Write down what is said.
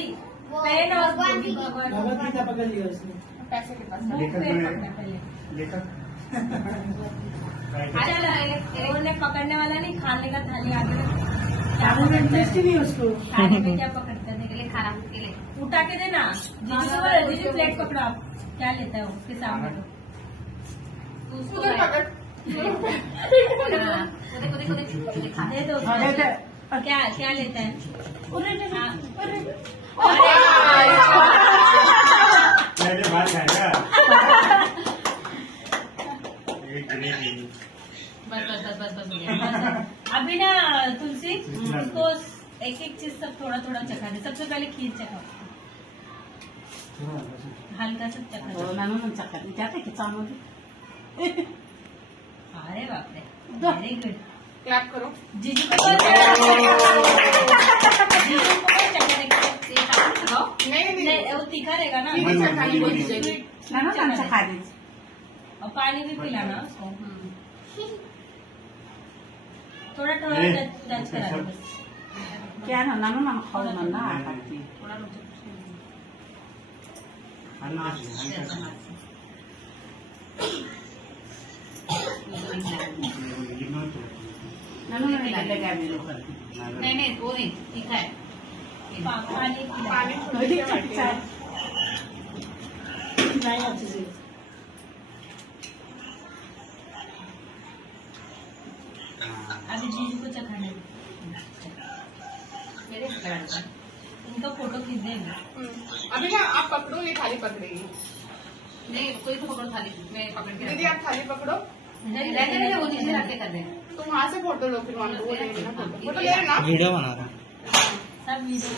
वही पेन और भगवदगीता पकड़ लिया उसने। पैसे के पास बुक पे पकड़ना पहले। चलो उन्हें पकड़ने वाला नहीं, खाने का थाली आगे खाने में इंटरेस्ट ही नहीं है उसको। खाने में क्या पकड़ते हैं? के लिए खाना के लिए उठा के देना। दीदी प्लेट पकड़ो आप, क्या लेता है उसके सामने तो उसको पकड़ दे दो। हाँ, देते हैं। क्या क्या लेता है? हाँ। बात खाएगा बस हो गया। अभी ना तुलसी उसको एक एक चीज सब थोड़ा थोड़ा चखा दे। सबसे पहले खीर चखाओ, हल्का सा चखा दो। अरे बाप रे, वेरी गुड। क्लैप करो। जीजू को बोल जीजू को बोल चखने का। नहीं नहीं, वो तीखा रहेगा ना। नहीं, चखाने को दीजिए। चखा दे। और पानी भी पिलाना उसको। थोड़ा थोड़ा टच करा दो बस। क्या ना नानू नाम खाओ ना ना खाती। थोड़ा रुक नानू ना लगेगा मेरे ऊपर। नहीं वो नहीं तीखा है। पानी पिला। पानी नहीं अच्छे से। अभी जीजू को चखाने दो। मेरे उनका फोटो खींच देंगे। अभी ना आप पकड़ो, ये थाली पकड़ेगी। नहीं कोई तो पकड़ो थाली, मैं पकड़ के दीदी आप थाली पकड़ो। रहने वो नीचे रख के कर देना। तुम वहाँ से फोटो लो, फिर वहाँ वो ले लेना। फोटो ले लेना। वीडियो बना रहा सब वीडियो